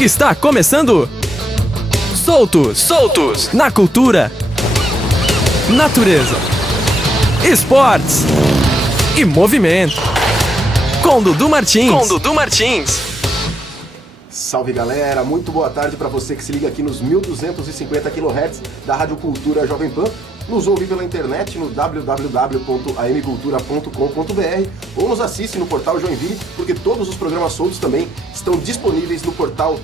Está começando Soltos na cultura, natureza, esportes e movimento. Com Dudu Martins. Salve galera, muito boa tarde para você que se liga aqui nos 1250 kHz da Rádio Cultura Jovem Pan. Nos ouve pela internet no www.amcultura.com.br ou nos assiste no portal Joinville, porque todos os programas soltos também estão disponíveis no portal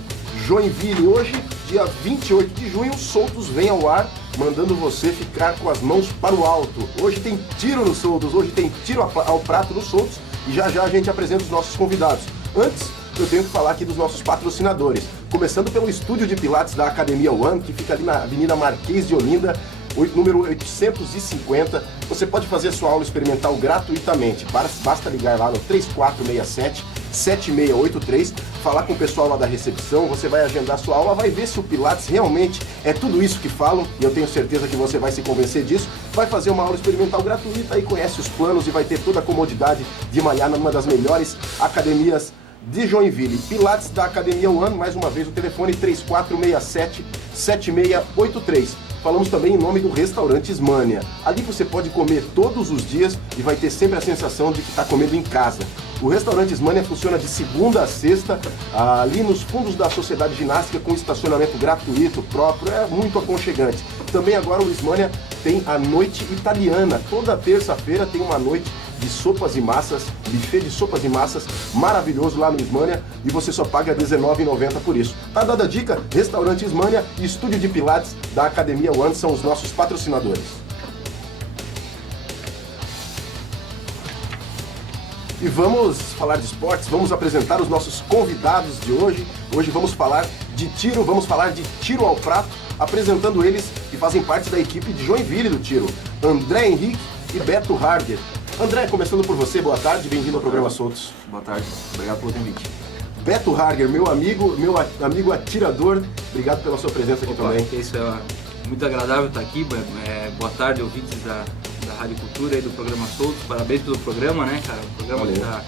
Joinville. Hoje, dia 28 de junho, Soltos vem ao ar, mandando você ficar com as mãos para o alto. Hoje tem tiro nos Soltos, hoje tem tiro ao prato nos Soltos e já já a gente apresenta os nossos convidados. Antes, eu tenho que falar aqui dos nossos patrocinadores, começando pelo estúdio de Pilates da Academia One, que fica ali na Avenida Marquês de Olinda, número 850. Você pode fazer a sua aula experimental gratuitamente. Basta ligar lá no 3467-7683, falar com o pessoal lá da recepção, você vai agendar sua aula, vai ver se o Pilates realmente é tudo isso que falam, e eu tenho certeza que você vai se convencer disso. Vai fazer uma aula experimental gratuita, aí conhece os planos e vai ter toda a comodidade de malhar numa das melhores academias de Joinville. Pilates da Academia One, mais uma vez o telefone 3467-7683. Falamos também em nome do Restaurante Ismânia. Ali você pode comer todos os dias e vai ter sempre a sensação de que está comendo em casa. O Restaurante Ismânia funciona de segunda a sexta, ali nos fundos da Sociedade Ginástica, com estacionamento gratuito próprio, é muito aconchegante. Também agora o Ismânia tem a noite italiana. Toda terça-feira tem uma noite de sopas e massas, buffet de sopas e massas maravilhoso lá no Ismânia, e você só paga R$19,90 por isso. Tá dada a dica? Restaurante Ismânia e Estúdio de Pilates da Academia One são os nossos patrocinadores. E vamos falar de esportes, vamos apresentar os nossos convidados de hoje. Hoje vamos falar de tiro, vamos falar de tiro ao prato, apresentando eles que fazem parte da equipe de Joinville do tiro, André Henrique e Beto Harger. André, começando por você, boa tarde, bem-vindo ao programa Soltos. Boa tarde, obrigado pelo convite. Beto Harger, meu amigo atirador, obrigado pela sua presença aqui também. Isso é muito agradável estar aqui, boa tarde, ouvintes da Rádio Cultura e do programa Soltos, parabéns pelo programa, né, cara, o programa que está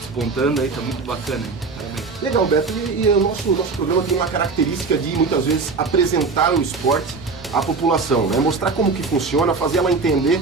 despontando aí, tá muito bacana, hein? Parabéns. Legal, Beto, e o nosso programa tem uma característica de, muitas vezes, apresentar o esporte à população, né? Mostrar como que funciona, fazer ela entender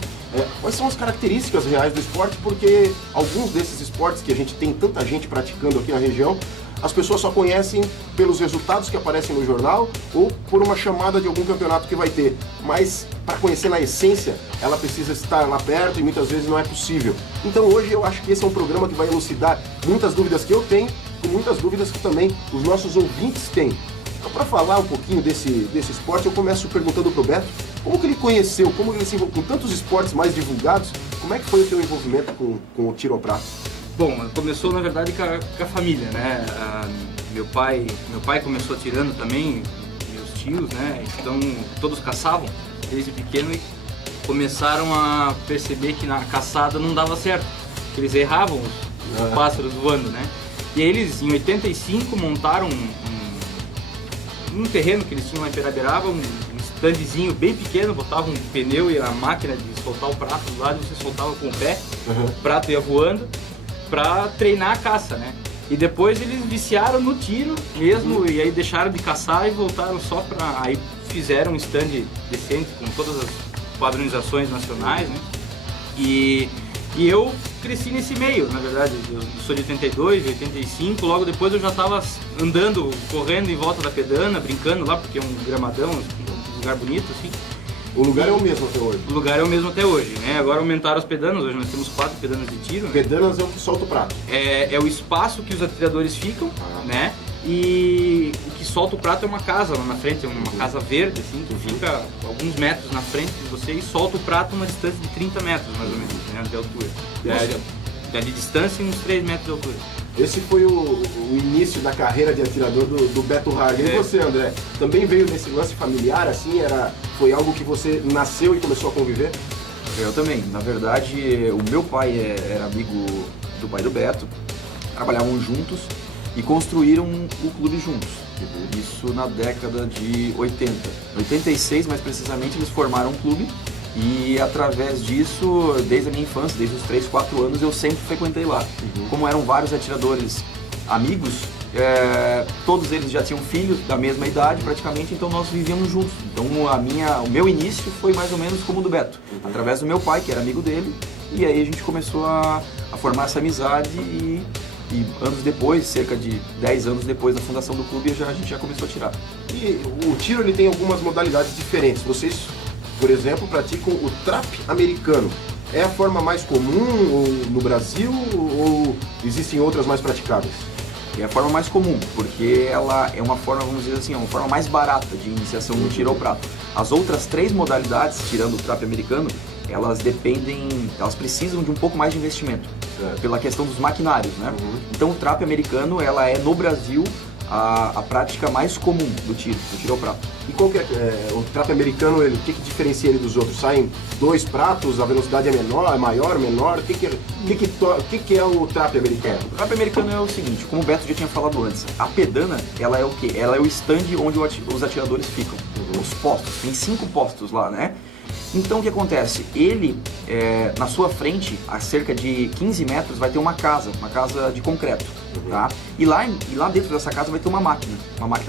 quais são as características reais do esporte, porque alguns desses esportes que a gente tem tanta gente praticando aqui na região, as pessoas só conhecem pelos resultados que aparecem no jornal ou por uma chamada de algum campeonato que vai ter, mas para conhecer na essência, ela precisa estar lá perto e muitas vezes não é possível. Então hoje eu acho que esse é um programa que vai elucidar muitas dúvidas que eu tenho e muitas dúvidas que também os nossos ouvintes têm. Então, para falar um pouquinho desse esporte, eu começo perguntando pro Beto como que ele conheceu, como ele se envolveu com tantos esportes mais divulgados, como é que foi o teu envolvimento com o tiro ao prato? Bom, começou na verdade com a família, né? Meu pai começou atirando também, meus tios, né? Então todos caçavam desde pequeno e começaram a perceber que na caçada não dava certo, que eles erravam os pássaros voando, né? E eles em 85 montaram um terreno que eles tinham lá em Peraberaba, um standzinho bem pequeno, botavam um pneu e a máquina de soltar o prato do lado, você soltava com o pé, o prato ia voando, pra treinar a caça, né? E depois eles viciaram no tiro mesmo, e aí deixaram de caçar e voltaram só pra... Aí fizeram um stand decente com todas as padronizações nacionais, né? E eu cresci nesse meio, na verdade, eu sou de 82, 85, logo depois eu já estava andando, correndo em volta da pedana, brincando lá, porque é um gramadão, um lugar bonito, assim. O lugar é o mesmo até hoje? O lugar é o mesmo até hoje, né? Agora aumentaram as pedanas, hoje nós temos 4 pedanas de tiro. Né? Pedanas é o que solta o prato? É o espaço que os atiradores ficam, né? E o que solta o prato é uma casa lá na frente, é uma casa verde, assim, que fica alguns metros na frente de você e solta o prato uma distância de 30 metros, mais ou menos, né? De altura. De distância e uns 3 metros de altura. Esse foi o início da carreira de atirador do Beto Harger. E você, André? Também veio desse lance familiar, assim? Foi algo que você nasceu e começou a conviver? Eu também. Na verdade, o meu pai era amigo do pai do Beto. Trabalhavam juntos e construíram o clube juntos. Isso na década de 80. Em 86, mais precisamente, eles formaram um clube. E através disso, desde a minha infância, desde os 3, 4 anos, eu sempre frequentei lá. Como eram vários atiradores amigos, todos eles já tinham filhos da mesma idade praticamente, então nós vivíamos juntos. Então o meu início foi mais ou menos como o do Beto, através do meu pai, que era amigo dele, e aí a gente começou a formar essa amizade e anos depois, cerca de 10 anos depois da fundação do clube, a gente já começou a tirar. E o tiro ele tem algumas modalidades diferentes. Vocês, por exemplo, praticam o trap americano. É a forma mais comum no Brasil ou existem outras mais praticadas? É a forma mais comum, porque ela é uma forma, vamos dizer assim, uma forma mais barata de iniciação no tiro ao prato. As outras 3 modalidades, tirando o trap americano, elas precisam de um pouco mais de investimento, pela questão dos maquinários, né? Então o trap americano, ela é no Brasil a prática mais comum do tiro ao prato. E qual que o trap americano, o que diferencia ele dos outros? Saem 2 pratos, a velocidade é menor, é maior, menor? O que é o trap americano? O trap americano é o seguinte, como o Beto já tinha falado antes, a pedana, ela é o quê? Ela é o stand onde os atiradores ficam, os postos, tem 5 postos lá, né? Então o que acontece? Ele, na sua frente, a cerca de 15 metros, vai ter uma casa de concreto, tá? E lá dentro dessa casa vai ter uma máquina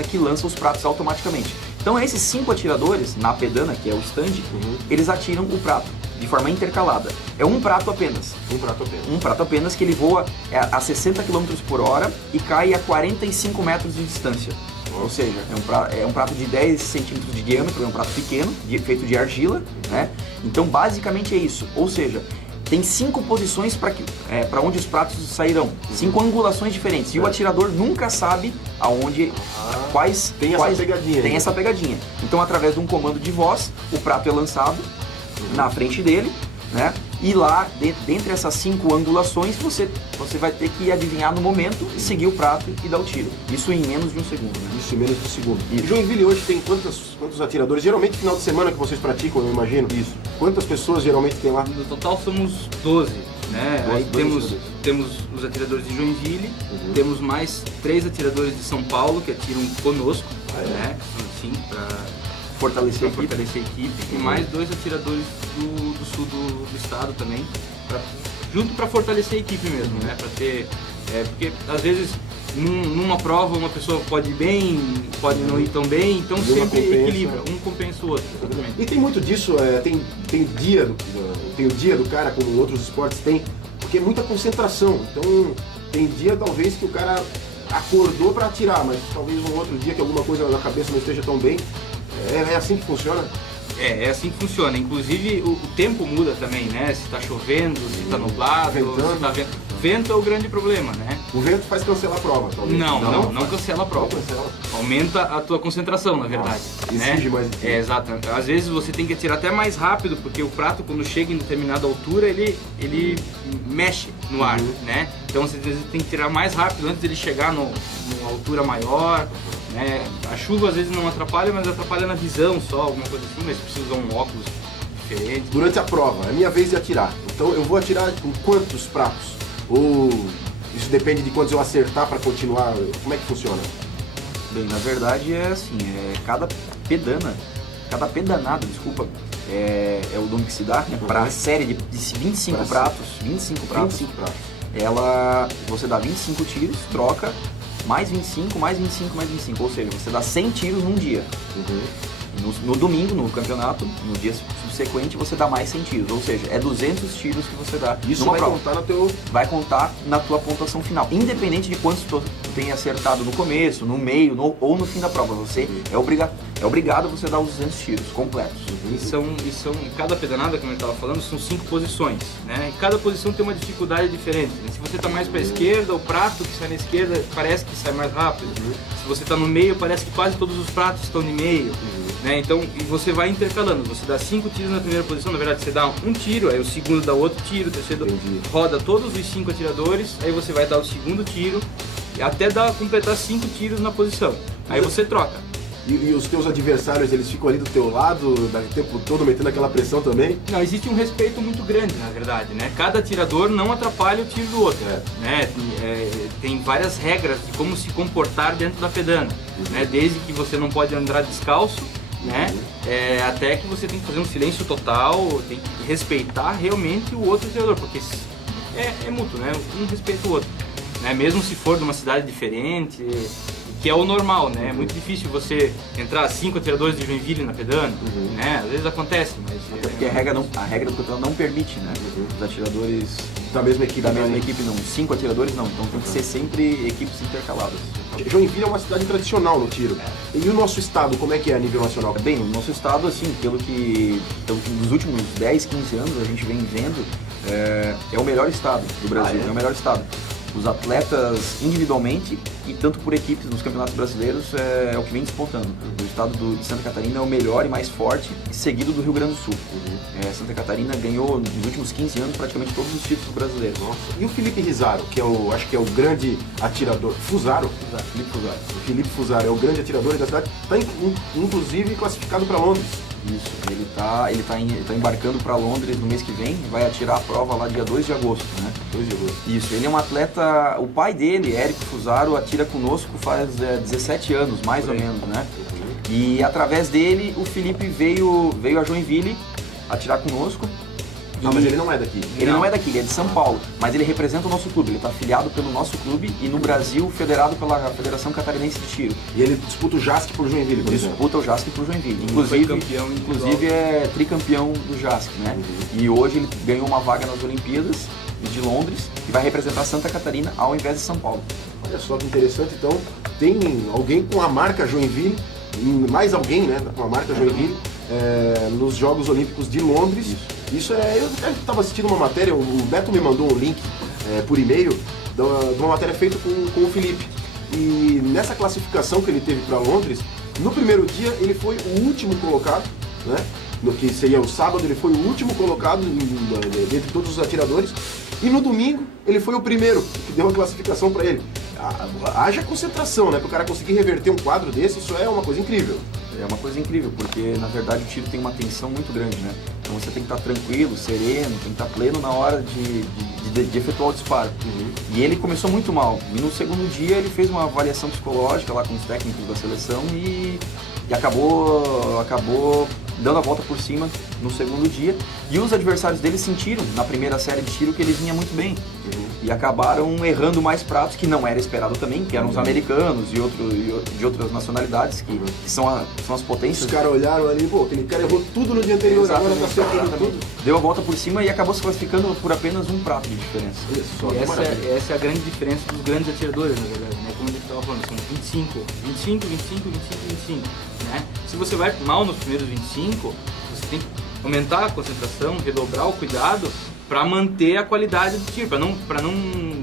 que lança os pratos automaticamente. Então esses 5 atiradores, na pedana, que é o stand, eles atiram o prato de forma intercalada. É um prato apenas. Um prato apenas que ele voa a 60 km por hora e cai a 45 metros de distância. Ou seja, é um prato de 10 centímetros de diâmetro, é um prato pequeno, feito de argila, né? Então basicamente é isso. Ou seja, tem 5 posições para onde os pratos sairão. 5 angulações diferentes. E o atirador nunca sabe aonde, Tem essa pegadinha. Então através de um comando de voz, o prato é lançado na frente dele, né? E lá, dentre essas 5 angulações, você vai ter que adivinhar no momento, seguir o prato e dar o tiro. Isso em menos de um segundo, né? Isso em menos de um segundo. E Joinville hoje tem quantos atiradores? Geralmente final de semana que vocês praticam, eu imagino. Isso. Quantas pessoas geralmente tem lá? No total somos 12, né? Aí temos os atiradores de Joinville, temos mais 3 atiradores de São Paulo que atiram conosco, né? Sim, para fortalecer a equipe, e mais 2 atiradores do sul do estado também, junto para fortalecer a equipe mesmo, né? Para ter, porque às vezes numa prova uma pessoa pode ir bem, pode não ir tão bem, então sempre equilibra, um compensa o outro. Exatamente. E tem muito disso, tem o dia do cara, como outros esportes tem, porque é muita concentração, então tem dia talvez que o cara acordou para atirar, mas talvez um outro dia que alguma coisa na cabeça não esteja tão bem. É assim que funciona? É assim que funciona. Inclusive o tempo muda também, né? Se tá chovendo, se tá nublado, se tá vento. Vento é o grande problema, né? O vento faz cancelar a prova, talvez? Não cancela a prova. Aumenta a tua concentração, na verdade. Né? Exige mais. Exato. Às vezes você tem que atirar até mais rápido, porque o prato, quando chega em determinada altura, ele mexe no ar, né? Então você às vezes tem que tirar mais rápido antes dele chegar numa altura maior. Né? A chuva às vezes não atrapalha, mas atrapalha na visão só, alguma coisa assim, mas precisa usar um óculos diferente. Durante a prova, é minha vez de atirar. Então eu vou atirar com quantos pratos? Ou isso depende de quantos eu acertar para continuar? Como é que funciona? Bem, na verdade é assim, cada pedanada, é o nome que se dá, né? Para a série de 25 pratos, você dá 25 tiros, troca, mais 25, mais 25, mais 25, ou seja, você dá 100 tiros num dia. No domingo, no campeonato, no dia subsequente, você dá mais 100 tiros, ou seja, é 200 tiros que você dá. Isso vai contar vai contar na tua pontuação final, independente de quantos tu tenha acertado no começo, no meio ou no fim da prova. Você é obrigado a você dar os 200 tiros completos. E são cada pedanada, como eu estava falando, são 5 posições, né? E cada posição tem uma dificuldade diferente, né? Se você está mais para a esquerda, o prato que sai na esquerda parece que sai mais rápido. Se você está no meio, parece que quase todos os pratos estão no meio. Né? Então, e você vai intercalando, você dá 5 tiros na primeira posição, na verdade você dá um tiro, aí o segundo dá outro tiro, o terceiro roda todos os 5 atiradores, aí você vai dar o segundo tiro, até completar 5 tiros na posição, aí você troca. E os teus adversários, eles ficam ali do teu lado o tempo todo, metendo aquela pressão também? Não, existe um respeito muito grande, na verdade, né? Cada atirador não atrapalha o tiro do outro, né? Tem várias regras de como se comportar dentro da pedana, né? Desde que você não pode andar descalço, né? Até que você tem que fazer um silêncio total, tem que respeitar realmente o outro atirador, porque é mútuo, né? Um respeita o outro. né? Mesmo se for de uma cidade diferente, que é o normal, né? É muito difícil você entrar 5 atiradores de Joinville na Pedano, né? Às vezes acontece, mas... Até porque a regra do campeonato não permite, né? Os atiradores Da mesma equipe. não. 5 atiradores não, então tem que ser sempre equipes intercaladas. Joinville é uma cidade tradicional no tiro. E o nosso estado, como é que é a nível nacional? Bem, o nosso estado, assim, pelo que nos últimos 10, 15 anos a gente vem vendo, é o melhor estado do Brasil, é o melhor estado. Os atletas individualmente e tanto por equipes nos campeonatos brasileiros é o que vem despontando. O estado de Santa Catarina é o melhor e mais forte, seguido do Rio Grande do Sul. Santa Catarina ganhou nos últimos 15 anos praticamente todos os títulos brasileiros. Nossa. E o Felipe Rizaro, que acho que é o grande atirador. Fusaro? Felipe Fusaro. O Felipe Fusaro é o grande atirador da cidade, está inclusive classificado para Londres. Isso, ele tá embarcando para Londres no mês que vem, vai atirar a prova lá dia 2 de agosto, né? 2 de agosto. Isso, ele é um atleta, o pai dele, Érico Fusaro, atira conosco faz 17 anos, mais ou menos, né? E através dele, o Felipe veio a Joinville atirar conosco. Mas ele não é daqui. Ele não é daqui, ele é de São Paulo, mas ele representa o nosso clube, ele está afiliado pelo nosso clube e no Brasil federado pela Federação Catarinense de Tiro. E ele disputa o JASC por Joinville, por exemplo. Disputa o JASC por Joinville. Inclusive É tricampeão do JASC, né? E hoje ele ganhou uma vaga nas Olimpíadas de Londres e vai representar Santa Catarina ao invés de São Paulo. Olha só que interessante, então tem alguém com a marca Joinville, mais alguém, né, com a marca Joinville, nos Jogos Olímpicos de Londres. Isso eu estava assistindo uma matéria, o Beto me mandou um link por e-mail de uma matéria feita com o Felipe. E nessa classificação que ele teve para Londres, no primeiro dia ele foi o último colocado, né? No que seria o sábado, ele foi o último colocado dentre todos os atiradores. E no domingo ele foi o primeiro, que deu a classificação para ele. Haja concentração, né? Para o cara conseguir reverter um quadro desse, isso é uma coisa incrível. É uma coisa incrível, porque na verdade o tiro tem uma tensão muito grande, né? Então você tem que estar tranquilo, sereno, tem que estar pleno na hora de efetuar o disparo. E ele começou muito mal. E no segundo dia ele fez uma avaliação psicológica lá com os técnicos da seleção e acabou dando a volta por cima no segundo dia. E os adversários dele sentiram na primeira série de tiro que ele vinha muito bem. E acabaram errando mais pratos, que não era esperado também, que eram os americanos e de outras nacionalidades, que são as potências. Os caras olharam ali, pô, aquele cara errou tudo no dia anterior, agora tá acertando tudo. Deu a volta por cima e acabou se classificando por apenas um prato de diferença. E essa é a grande diferença dos grandes atiradores, na verdade, né? Como a gente estava falando, são 25, né? Se você vai mal nos primeiros 25, você tem que aumentar a concentração, redobrar o cuidado para manter a qualidade do tiro, para não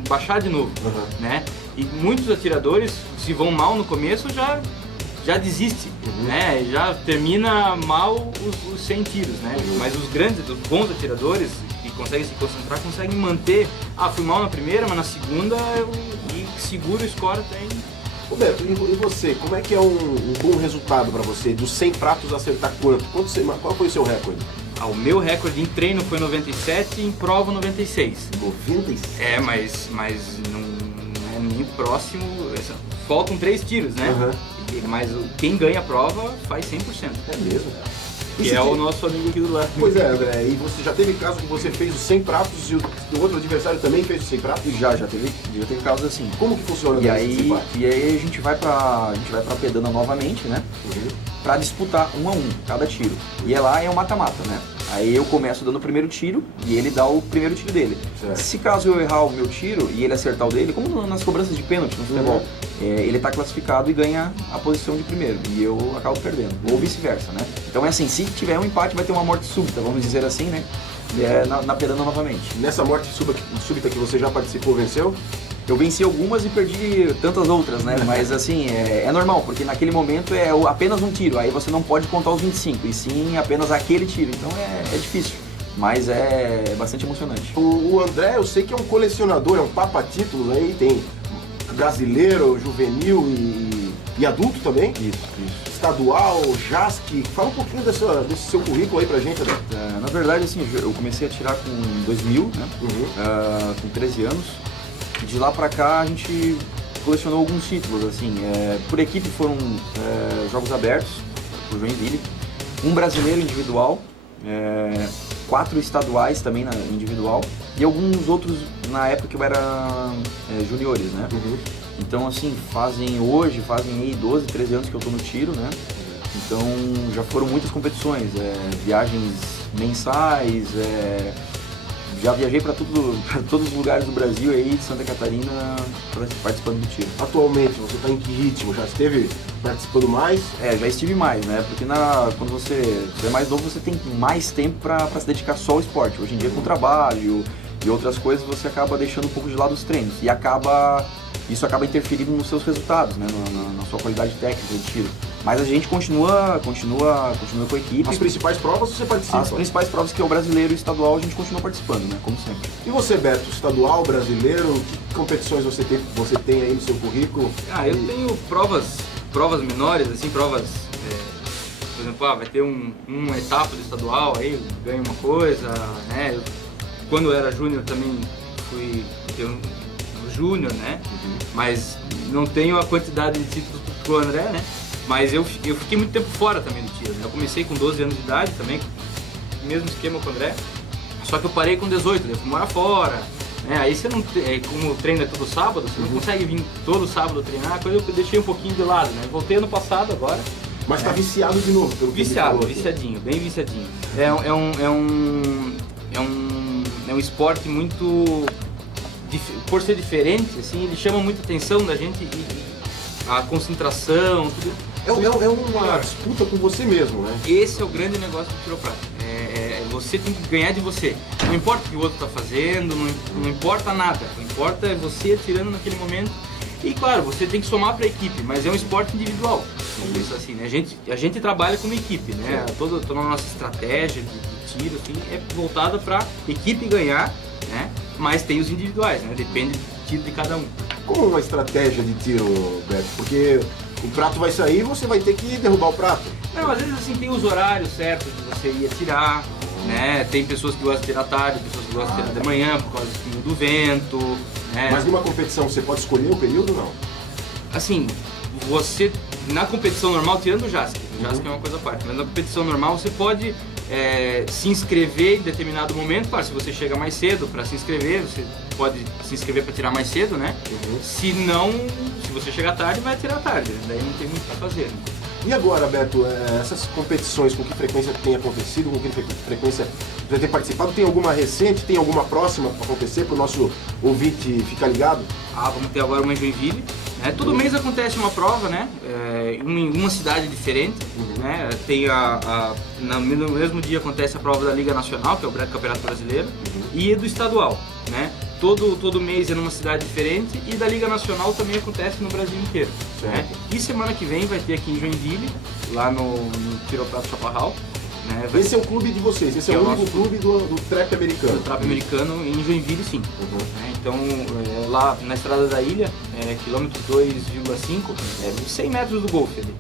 baixar de novo, né? E muitos atiradores, se vão mal no começo, já desiste, né? Já termina mal os 100 tiros, né? Mas os bons atiradores que conseguem se concentrar, conseguem manter, fui mal na primeira, mas na segunda e segura o score até. Roberto, e você, como é que é um bom resultado para você? Dos 100 pratos acertar quanto? Qual foi o seu recorde? O meu recorde em treino foi 97 e em prova 96. 96? Mas não é nem próximo. Faltam 3 tiros, né? Mas quem ganha a prova faz 100%. É mesmo? Que é o nosso amigo aqui do lado. Pois é, André, e você já teve caso que você fez os 100 pratos e o outro adversário também fez os 100 pratos? Já teve casos assim. Como que funciona? E aí a gente vai pra Pedana novamente, né? Pra disputar 1 a 1 cada tiro. E lá é um mata-mata, né? Aí eu começo dando o primeiro tiro e ele dá o primeiro tiro dele. Certo. Se caso eu errar o meu tiro e ele acertar o dele, como nas cobranças de pênalti no futebol, ele tá classificado e ganha a posição de primeiro. E eu acabo perdendo. Ou vice-versa, né? Então é assim, se tiver um empate vai ter uma morte súbita, vamos dizer assim, né? Na Pedana novamente. Nessa morte súbita que você já participou, venceu? Eu venci algumas e perdi tantas outras, né? Mas assim, é normal, porque naquele momento é apenas um tiro, aí você não pode contar os 25, e sim apenas aquele tiro, então é difícil, mas é bastante emocionante. O André, eu sei que é um colecionador, é um papa-títulos, aí tem brasileiro, juvenil e adulto também? Isso. Estadual, JASC, fala um pouquinho desse seu currículo aí pra gente, André. Na verdade, assim, eu comecei a atirar com 2000, né? Com 13 anos. De lá pra cá a gente colecionou alguns títulos, assim, por equipe foram jogos abertos, por Joinville, um brasileiro individual, 4 estaduais também na individual e alguns outros na época que eu era juniores, né? Então assim, fazem aí 12, 13 anos que eu tô no tiro, né? Então já foram muitas competições, viagens mensais, já viajei para todos os lugares do Brasil aí, de Santa Catarina, participando do tiro. Atualmente, você está em que ritmo? Já esteve participando mais? Já estive mais, né? Porque quando você é mais novo, você tem mais tempo para se dedicar só ao esporte. Hoje em dia, com o trabalho e outras coisas, você acaba deixando um pouco de lado os treinos. E isso acaba interferindo nos seus resultados, né? Na sua qualidade técnica de tiro. Mas a gente continua com a equipe. As principais provas você participa? As principais provas, que é o brasileiro e o estadual, a gente continua participando, né? Como sempre. E você, Beto, estadual, brasileiro, que competições você tem aí no seu currículo? Eu tenho provas menores, assim, provas, por exemplo, vai ter uma etapa do estadual, aí eu ganho uma coisa, né? Quando eu era júnior também fui ter um júnior, né? Mas não tenho a quantidade de títulos que o André, né? Mas eu fiquei muito tempo fora também do tiro, né? Eu comecei com 12 anos de idade também, mesmo esquema com o André, só que eu parei com 18, eu fui morar fora, né? Aí você não, como o treino é todo sábado, você não consegue vir todo sábado treinar, coisa eu deixei um pouquinho de lado, né? Voltei ano passado agora. Mas tá viciado de novo, pelo que você falou. Viciadinho, bem viciadinho. É um esporte muito, por ser diferente, assim, ele chama muita atenção da gente e a concentração, tudo. É uma disputa com você mesmo, né? Esse é o grande negócio do quiroprático. Você tem que ganhar de você. Não importa o que o outro está fazendo, não importa nada. O que importa é você atirando naquele momento. E claro, você tem que somar para a equipe, mas é um esporte individual. Isso assim, né? A gente trabalha como equipe, né? Toda a nossa estratégia de tiro assim, é voltada para a equipe ganhar, né? Mas tem os individuais, né? Depende do tiro de cada um. Como uma estratégia de tiro, Beto? Porque o prato vai sair e você vai ter que derrubar o prato. Não, às vezes assim, tem os horários certos de você ir atirar, né? Tem pessoas que gostam de tirar tarde, pessoas que gostam de tirar de manhã por causa do vento, né? Mas numa competição você pode escolher o período ou não? Assim, você, na competição normal, tirando o JASC, o JASC é uma coisa à parte, mas na competição normal você pode se inscrever em determinado momento. Claro, se você chega mais cedo para se inscrever, você pode se inscrever para tirar mais cedo, né? Se não, se você chegar tarde, vai tirar tarde, né? Daí não tem muito o que fazer, né? E agora, Beto, essas competições, com que frequência tem acontecido, com que frequência você tem participado? Tem alguma recente, tem alguma próxima para acontecer, para o nosso ouvinte ficar ligado? Vamos ter agora uma em Joinville, né? Todo mês acontece uma prova, né? Em uma cidade diferente, né? Tem no mesmo dia acontece a prova da Liga Nacional, que é o Campeonato Brasileiro, e do estadual, né? Todo mês é numa cidade diferente, e da Liga Nacional também acontece no Brasil inteiro, né? E semana que vem vai ter aqui em Joinville, lá no Quiroprático Chaparral, né? Esse é o clube de vocês, esse é o único clube do trap americano. Do trap americano em Joinville, sim. Então, lá na Estrada da Ilha, quilômetro 2,5, 100 metros do golfe ali,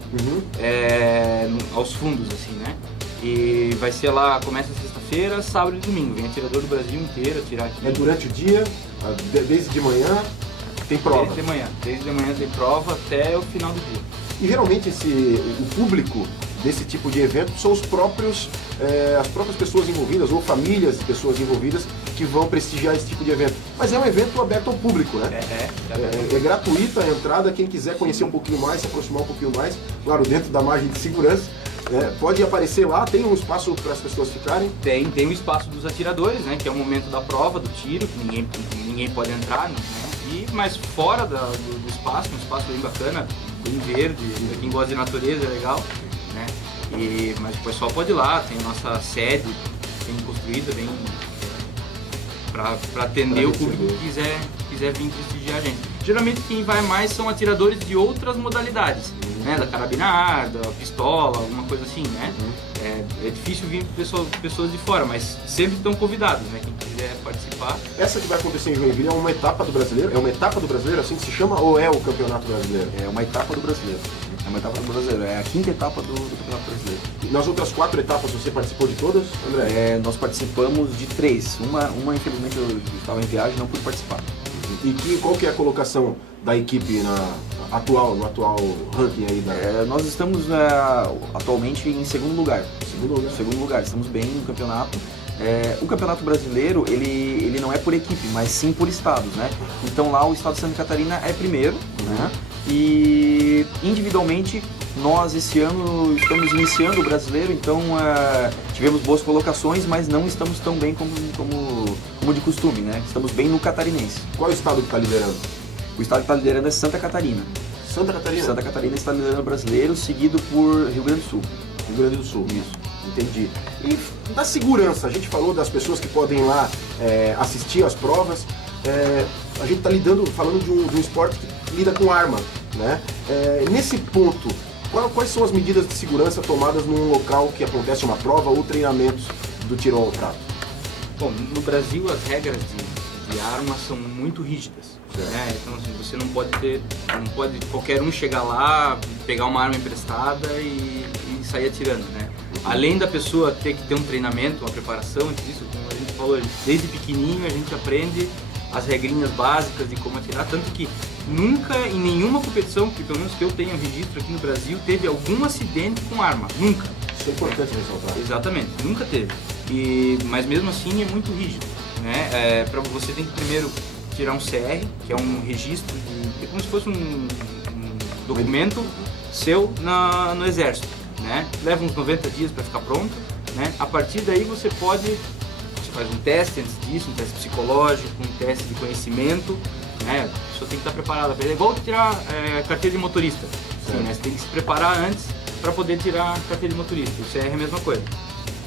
aos fundos, assim, né? E vai ser lá, começa sexta-feira, sábado e domingo. Vem atirador do Brasil inteiro atirar aqui. É durante o dia, desde de manhã, tem prova? Desde de manhã tem prova até o final do dia. E geralmente o público desse tipo de evento são as próprias pessoas envolvidas, ou famílias de pessoas envolvidas que vão prestigiar esse tipo de evento. Mas é um evento aberto ao público, né? É gratuita a entrada, quem quiser conhecer um pouquinho mais, se aproximar um pouquinho mais, claro, dentro da margem de segurança. Pode aparecer lá, tem um espaço para as pessoas ficarem? Tem o espaço dos atiradores, né? Que é o momento da prova, do tiro, que ninguém pode entrar, né? Mas fora do espaço, um espaço bem bacana, bem verde, pra quem gosta de natureza é legal, né? Mas o pessoal pode ir lá, tem a nossa sede bem construída, bem para atender o público que quiser vir prestigiar a gente. Geralmente quem vai mais são atiradores de outras modalidades, né? Da carabina ar, da pistola, alguma coisa assim, né? É difícil vir pessoas de fora, mas sempre estão convidados, né? Quem quiser participar. Essa que vai acontecer em Joinville é uma etapa do Brasileiro? É uma etapa do Brasileiro, assim que se chama, ou é o Campeonato Brasileiro? É uma etapa do Brasileiro. É a quinta etapa do Campeonato Brasileiro. E nas outras 4 etapas você participou de todas, André? Nós participamos de 3. Uma infelizmente eu estava em viagem e não pude participar. E qual que é a colocação da equipe atual, no atual ranking aí da... Nós estamos atualmente em segundo lugar. Segundo lugar, estamos bem no campeonato. O Campeonato Brasileiro, ele não é por equipe, mas sim por estados, né? Então lá o estado de Santa Catarina é primeiro, né? E individualmente nós esse ano estamos iniciando o Brasileiro, então tivemos boas colocações, mas não estamos tão bem como de costume, né? Estamos bem no catarinense. Qual é o estado que está liderando? O estado que está liderando é Santa Catarina. Santa Catarina? Santa Catarina está liderando o Brasileiro, seguido por Rio Grande do Sul. Rio Grande do Sul. Isso. Entendi. E da segurança, a gente falou das pessoas que podem ir lá assistir às provas. A gente está falando de um esporte que lida com arma, né? Nesse ponto, quais são as medidas de segurança tomadas num local que acontece uma prova ou treinamentos do tiro ao trato? Bom, no Brasil as regras de armas são muito rígidas, né? Então assim, você não pode qualquer um chegar lá, pegar uma arma emprestada e sair atirando, né? Além da pessoa ter que ter um treinamento, uma preparação antes disso, como a gente falou, desde pequenininho a gente aprende as regrinhas básicas de como atirar, tanto que nunca em nenhuma competição, que pelo menos que eu tenho registro aqui no Brasil, teve algum acidente com arma, nunca. Isso é importante ressaltar. Exatamente, nunca teve. Mas mesmo assim é muito rígido, né? Você tem que primeiro tirar um CR, que é um registro é como se fosse um documento seu no exército, né? Leva uns 90 dias para ficar pronto, né? A partir daí você faz um teste antes disso, um teste psicológico, um teste de conhecimento, né? A pessoa tem que estar preparada para ele. É igual tirar carteira de motorista, sim, né? Você tem que se preparar antes para poder tirar a carteira de motorista. O CR é a mesma coisa.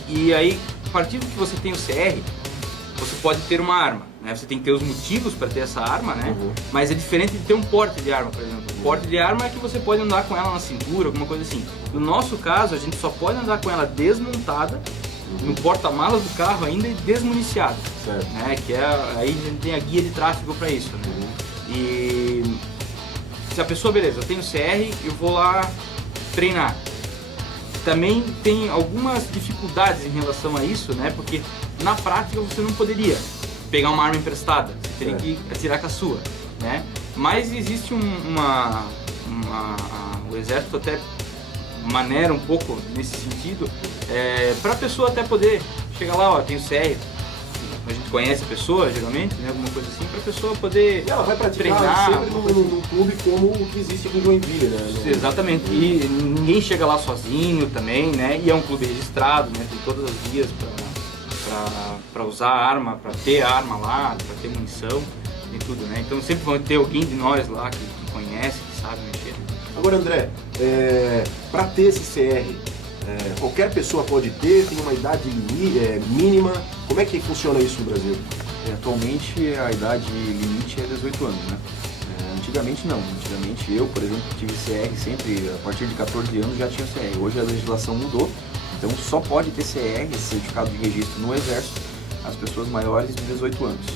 E aí, a partir do que você tem o CR, você pode ter uma arma, né? Você tem que ter os motivos para ter essa arma, né? Mas é diferente de ter um porte de arma, por exemplo. O porte de arma é que você pode andar com ela na cintura, alguma coisa assim. No nosso caso, a gente só pode andar com ela desmontada, no porta-malas do carro ainda e desmuniciado, né? Que aí a gente tem a guia de tráfego para isso, né? E se a pessoa, beleza, eu tenho CR, eu vou lá treinar. Também tem algumas dificuldades em relação a isso, né? Porque na prática você não poderia pegar uma arma emprestada, você teria que atirar com a sua, né? Mas existe o exército até maneira um pouco nesse sentido, para a pessoa até poder chegar lá, ó, tem o CR, a gente conhece a pessoa geralmente, né, alguma coisa assim, para a pessoa poder ela vai praticar treinar sempre num clube como o que existe aqui em Joinville, né? Exatamente, e ninguém chega lá sozinho também, né, e é um clube registrado, né, tem todas as vias para usar a arma, para ter arma lá, para ter munição e tudo, né, então sempre vai ter alguém de nós lá que conhece, que sabe mexer. Agora, André, para ter esse CR, qualquer pessoa pode ter, tem uma idade mínima, como é que funciona isso no Brasil? Atualmente a idade limite é 18 anos, né? Antigamente não, antigamente eu, por exemplo, tive CR sempre, a partir de 14 anos já tinha CR. Hoje a legislação mudou, então só pode ter CR, esse certificado de registro no Exército, as pessoas maiores de 18 anos.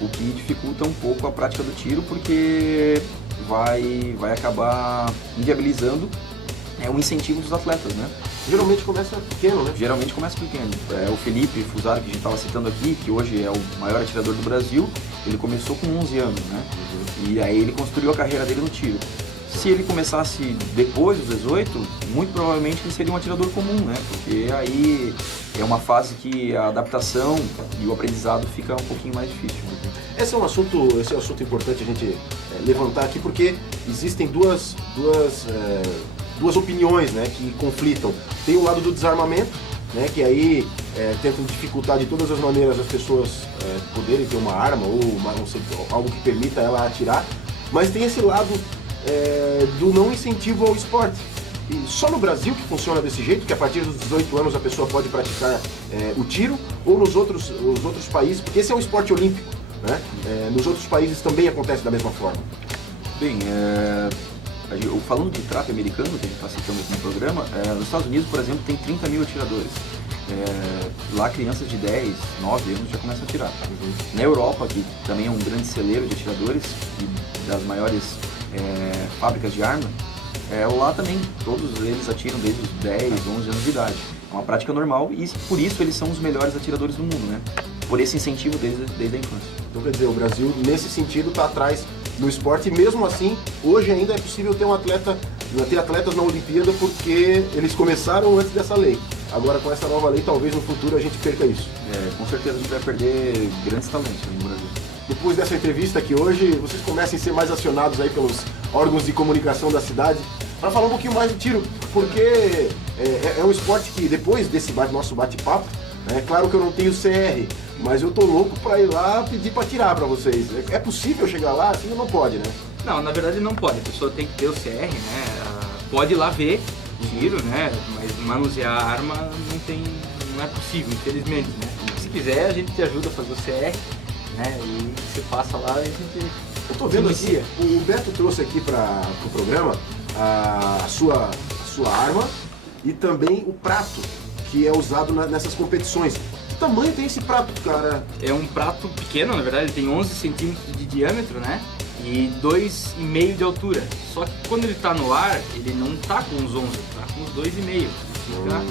O que dificulta um pouco a prática do tiro, porque vai acabar inviabilizando o incentivo dos atletas, né? Geralmente começa pequeno, né? Geralmente começa pequeno. O Felipe Fusaro, que a gente estava citando aqui, que hoje é o maior atirador do Brasil, ele começou com 11 anos, né? E aí ele construiu a carreira dele no tiro. Se ele começasse depois dos 18, muito provavelmente ele seria um atirador comum, né? Porque aí é uma fase que a adaptação e o aprendizado fica um pouquinho mais difícil. Esse é um assunto importante a gente levantar aqui, porque existem duas opiniões, né, que conflitam. Tem o lado do desarmamento, né, que aí tentam dificultar de todas as maneiras as pessoas poderem ter uma arma ou algo que permita ela atirar, mas tem esse lado do não incentivo ao esporte. E só no Brasil que funciona desse jeito, que a partir dos 18 anos a pessoa pode praticar o tiro, ou nos outros países, porque esse é um esporte olímpico, né? Nos outros países também acontece da mesma forma. Bem, falando de trato americano, que a gente está citando aqui no programa, nos Estados Unidos, por exemplo, tem 30 mil atiradores. Lá crianças de 10, 9 anos já começam a atirar. Na Europa, que também é um grande celeiro de atiradores e das maiores fábricas de arma, lá também todos eles atiram desde os 10, 11 anos de idade. É uma prática normal e por isso eles são os melhores atiradores do mundo, né? Por esse incentivo desde a infância. Então quer dizer, o Brasil nesse sentido está atrás no esporte, e mesmo assim, hoje ainda é possível ter ter atletas na Olimpíada porque eles começaram antes dessa lei. Agora com essa nova lei, talvez no futuro a gente perca isso. Com certeza a gente vai perder grandes talentos no Brasil. Depois dessa entrevista aqui hoje, vocês comecem a ser mais acionados aí pelos órgãos de comunicação da cidade para falar um pouquinho mais do tiro, porque é um esporte que depois desse nosso bate-papo, é claro que eu não tenho CR, mas eu tô louco para ir lá pedir para tirar para vocês. É possível chegar lá? Assim não pode, né? Não, na verdade não pode, a pessoa tem que ter o CR, né? Pode ir lá ver tiro, né? Mas manusear a arma não é possível, infelizmente, né? Se quiser a gente te ajuda a fazer o CR, né? E você passa lá e a gente... Eu tô vendo aqui, o Beto trouxe aqui para o programa a sua arma e também o prato que é usado nessas competições. Que tamanho tem esse prato, cara? É um prato pequeno, na verdade, ele tem 11 centímetros de diâmetro, né? E 2,5 de altura. Só que quando ele tá no ar, ele não tá com os 11, tá com os 2,5. Fica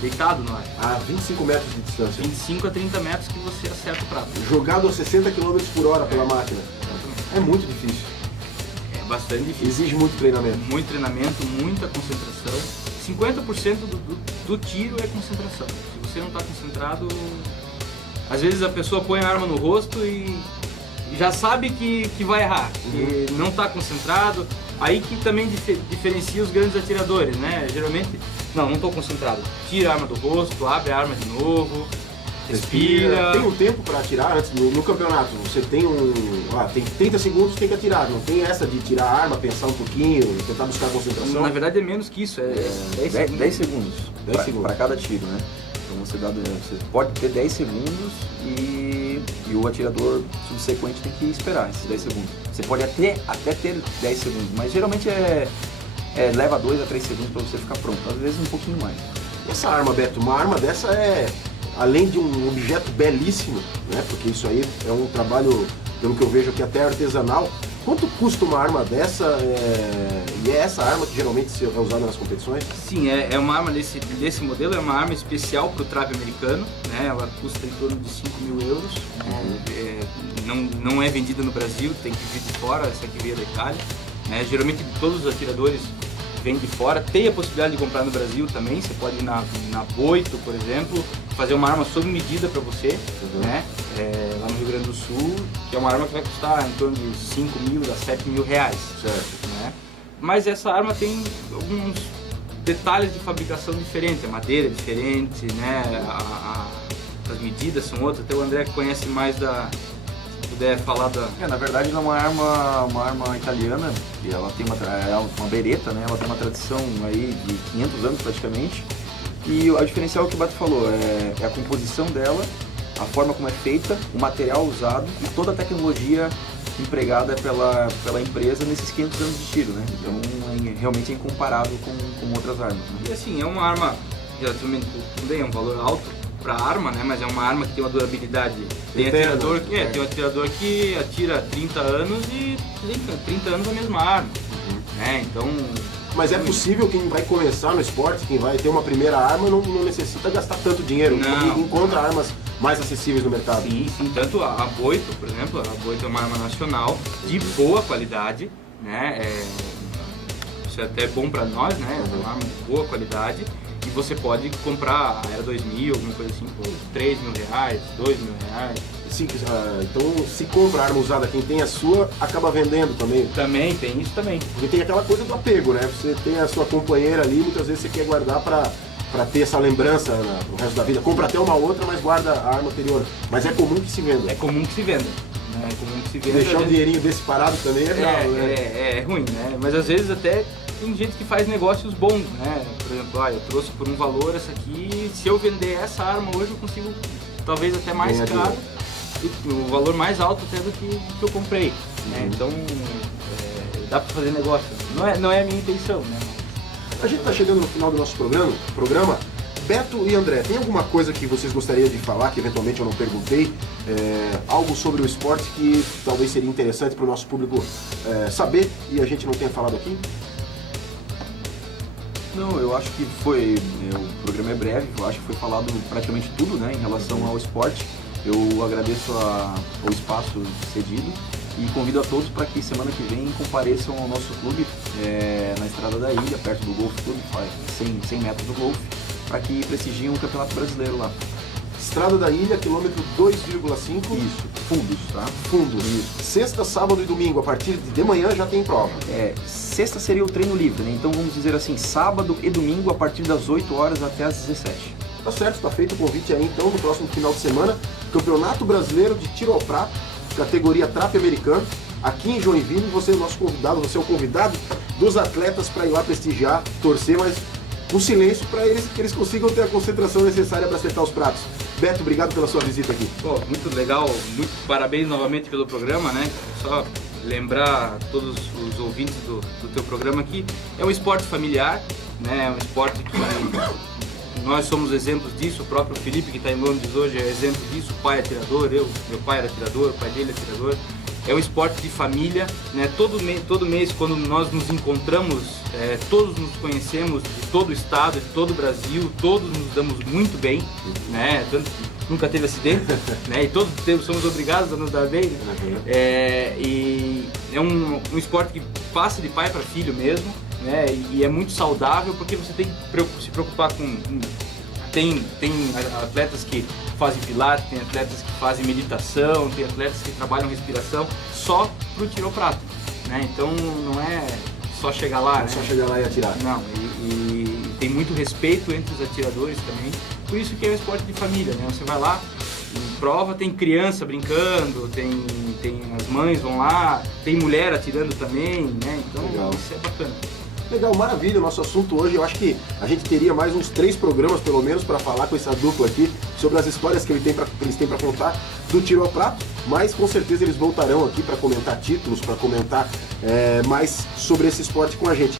deitado no ar. A 25 metros de distância. 25 a 30 metros que você acerta o prato. Jogado a 60 km por hora pela máquina. Exatamente. É muito difícil. É bastante difícil. Exige muito treinamento. Muito treinamento, muita concentração. 50% do tiro é concentração. Se você não está concentrado, às vezes a pessoa põe a arma no rosto e já sabe que vai errar, que não está concentrado. Aí que também diferencia os grandes atiradores, né? Geralmente, não estou concentrado. Tira a arma do rosto, abre a arma de novo, respira. Tem um tempo para atirar antes no campeonato. Você tem tem 30 segundos, tem que atirar. Não tem essa de tirar a arma, pensar um pouquinho, tentar buscar concentração. Na verdade é menos que isso, 10 segundos. Para cada tiro, né? Então você pode ter 10 segundos e o atirador subsequente tem que esperar esses 10 segundos. Você pode até ter 10 segundos, mas geralmente leva 2 a 3 segundos para você ficar pronto, às vezes um pouquinho mais. Essa arma, Beto, uma arma dessa além de um objeto belíssimo, né? Porque isso aí é um trabalho, pelo que eu vejo aqui, até artesanal. Quanto custa uma arma dessa? E é essa arma que geralmente é usada nas competições? Sim, é uma arma desse modelo, é uma arma especial para o trap americano, né? Ela custa em torno de 5.000 euros. Não é vendida no Brasil, tem que vir de fora, essa aqui veio da Itália. Geralmente todos os atiradores vêm de fora, tem a possibilidade de comprar no Brasil também. Você pode ir na Boito, por exemplo, fazer uma arma sob medida para você, né? Lá no Rio Grande do Sul, que é uma arma que vai custar em torno de 5.000 a 7.000 reais. Certo. Né? Mas essa arma tem alguns detalhes de fabricação diferentes, a madeira é diferente, né? As medidas são outras, até o André conhece mais se puder falar da... Na verdade ela é uma arma italiana, e ela tem uma beretta, né? Ela tem uma tradição aí de 500 anos praticamente. E o diferencial que o Beto falou é a composição dela, a forma como é feita, o material usado e toda a tecnologia empregada pela empresa nesses 500 anos de tiro, né? Então realmente é incomparável com outras armas. Né? E assim, é uma arma relativamente, também é um valor alto para a arma, né? Mas é uma arma que tem uma durabilidade. Tem um atirador que atira 30 anos e 30 anos a mesma arma. Né? Então... Mas é possível quem vai começar no esporte, quem vai ter uma primeira arma, não necessita gastar tanto dinheiro. Não. Encontra armas mais acessíveis no mercado. Sim. Tanto a Boito, por exemplo, a Boito é uma arma nacional de boa qualidade, né? Isso é até bom para nós, né? É uma arma de boa qualidade. E você pode comprar a Era 2000, alguma coisa assim, por 3.000 reais, 2.000 reais. Então, se compra arma usada, quem tem a sua, acaba vendendo também. Também, tem isso também. Porque tem aquela coisa do apego, né? Você tem a sua companheira ali, muitas vezes você quer guardar para ter essa lembrança no resto da vida. Compra até uma outra, mas guarda a arma anterior. Mas é comum que se venda. É comum que se venda. Né? É comum que se venda. Deixar um dinheirinho desse parado também é bravo, né? É ruim, né? Mas às vezes até tem gente que faz negócios bons, né? Por exemplo, eu trouxe por um valor essa aqui, se eu vender essa arma hoje eu consigo talvez até mais caro. O valor mais alto até do que eu comprei, né? Então dá para fazer negócio. Não é a minha intenção, né? A gente está chegando no final do nosso programa. Beto e André, tem alguma coisa que vocês gostariam de falar, que eventualmente eu não perguntei? Algo sobre o esporte que talvez seria interessante para o nosso público saber e a gente não tenha falado aqui? Não, eu acho que o programa é breve, eu acho que foi falado praticamente tudo, né, em relação ao esporte. Eu agradeço o espaço cedido E convido a todos para que semana que vem compareçam ao nosso clube na Estrada da Ilha, perto do Golf Clube, 100 metros do Golf, para que prestigiem o Campeonato Brasileiro lá. Estrada da Ilha, quilômetro 2,5. Isso, fundos, tá? Fundos. Isso. Sexta, sábado e domingo, a partir de manhã já tem prova. Sexta seria o treino livre, né? Então vamos dizer assim, sábado e domingo a partir das 8 horas até as 17. Tá certo, tá feito o convite aí então, no próximo final de semana, Campeonato Brasileiro de Tiro ao Prato, categoria Trap Americano, aqui em Joinville. Você é o nosso convidado, você é o convidado dos atletas para ir lá prestigiar, torcer, mas com silêncio para que eles consigam ter a concentração necessária para acertar os pratos. Beto, obrigado pela sua visita aqui. Pô, muito legal, muito parabéns novamente pelo programa, né? Só lembrar a todos os ouvintes do teu programa aqui, é um esporte familiar, né? É um esporte que nós somos exemplos disso, o próprio Felipe que está em Londres hoje é exemplo disso, o pai é atirador, meu pai era atirador, o pai dele é atirador. É um esporte de família, né? Todo mês quando nós nos encontramos, todos nos conhecemos de todo o estado, de todo o Brasil, todos nos damos muito bem, né? Nunca teve acidente, né? E todos somos obrigados a nos dar bem, né? E é um esporte que passa de pai para filho mesmo, né? E é muito saudável porque você tem que se preocupar com... Tem atletas que fazem pilates, tem atletas que fazem meditação, tem atletas que trabalham respiração só pro tiro ao prato, né? Então não é só chegar lá, né? Só chegar lá e atirar. Não, e tem muito respeito entre os atiradores também, por isso que é um esporte de família, né? Você vai lá, em prova tem criança brincando, tem as mães vão lá, tem mulher atirando também, né? Então legal. Isso é bacana. Legal, maravilha, o nosso assunto hoje, eu acho que a gente teria mais uns 3 programas pelo menos para falar com essa dupla aqui sobre as histórias que eles têm para contar do tiro ao prato, mas com certeza eles voltarão aqui para comentar títulos, para comentar mais sobre esse esporte com a gente.